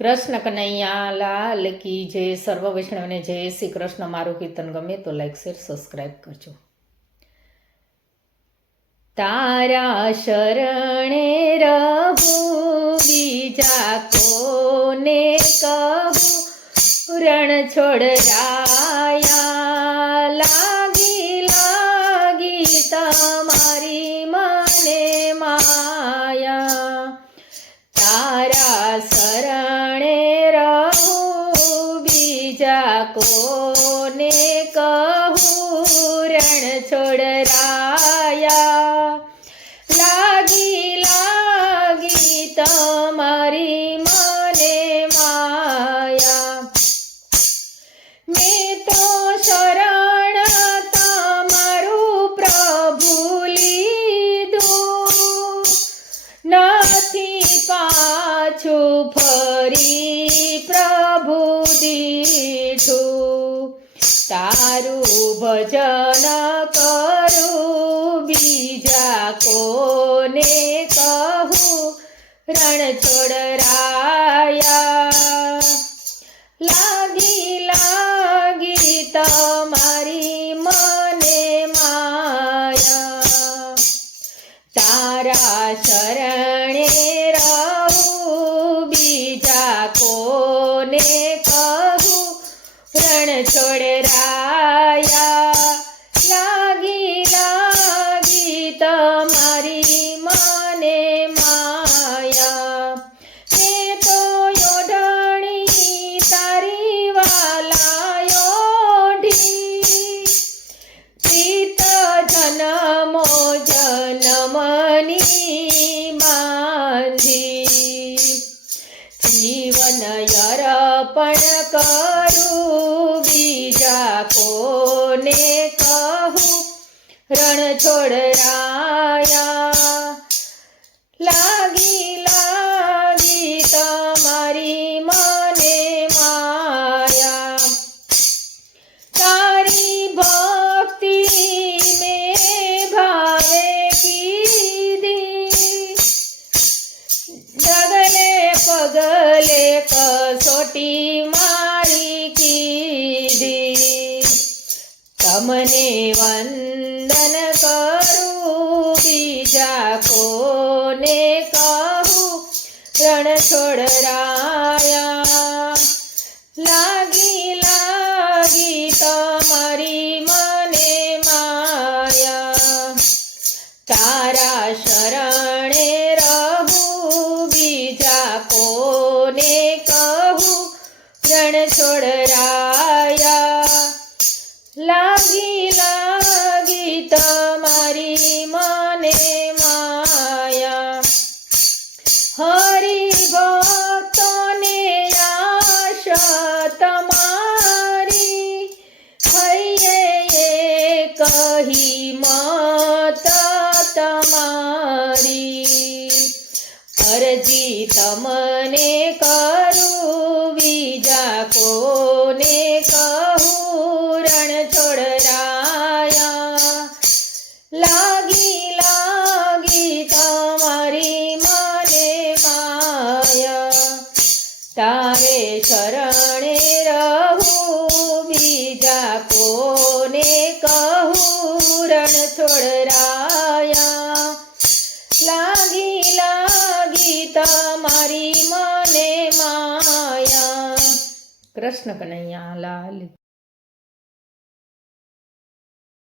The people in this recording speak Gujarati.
કૃષ્ણ કનૈયા લાલ કી જય. સર્વ વૈષ્ણવને જય શ્રી કૃષ્ણ. મારું કીર્તન ગમે તો લાઈક શેર સબસ્ક્રાઈબ કરજો. તારા શરણે રહું બીજા કોને કહું, રણ છોડરાયા લાગી લાગી તમારી મને માયા. તારા શરણે રહું બીજા કોને કહું, રણ છોડરાયા લાગી લાગી તમારી મને માયા. મેં તો શરણ તમારું પ્રભુ લીધું, નથી પાછું ફરી પ્રભુ દીઠું. તારું ભજન કરું બીજા કોને કહું, રણ છોડરાયા લાગી લાગી તમારી મને માયા. તારા શરણે રહું બીજા કોને કહું, રણ છોડરાયા લાગી લાગી તમારી મને માયા. મેં તો ઓઢણી તારી વાલાયોઢી, પ્રીત જન્મો જન્મની બાંધી. જીવન અર્પણ કરું બીજા કોને કહું, રણ છોડરાયા લાગી લાગી તમારી મને માયા. તારી ભક્તિ મેં ભાવે કીધી, ડગલે પગલે કસોટી મારી કીધી. તમને વંદન કરું બીજા કોને કહું, રણ છોડરાયા લાગી લાગી તમારી મને માયા. તારા શરણે રહું બીજા કોને કહું, રણ છોડરાયા લાગી લાગી તમારી મને માયા. હરિ ભક્તોને આશા તમારી, હૈયે કહી મત તમારી. અરજી તમને કરું બીજા કોને કહું, રણ છોડરાયા લાગી લાગી તમારી મને માયા. તારે શરણે રહું બીજા કોને કહું, રણ છોડરાયા લાગી લાગી તમારી મને માયા. કૃષ્ણ કનૈયા લાલ.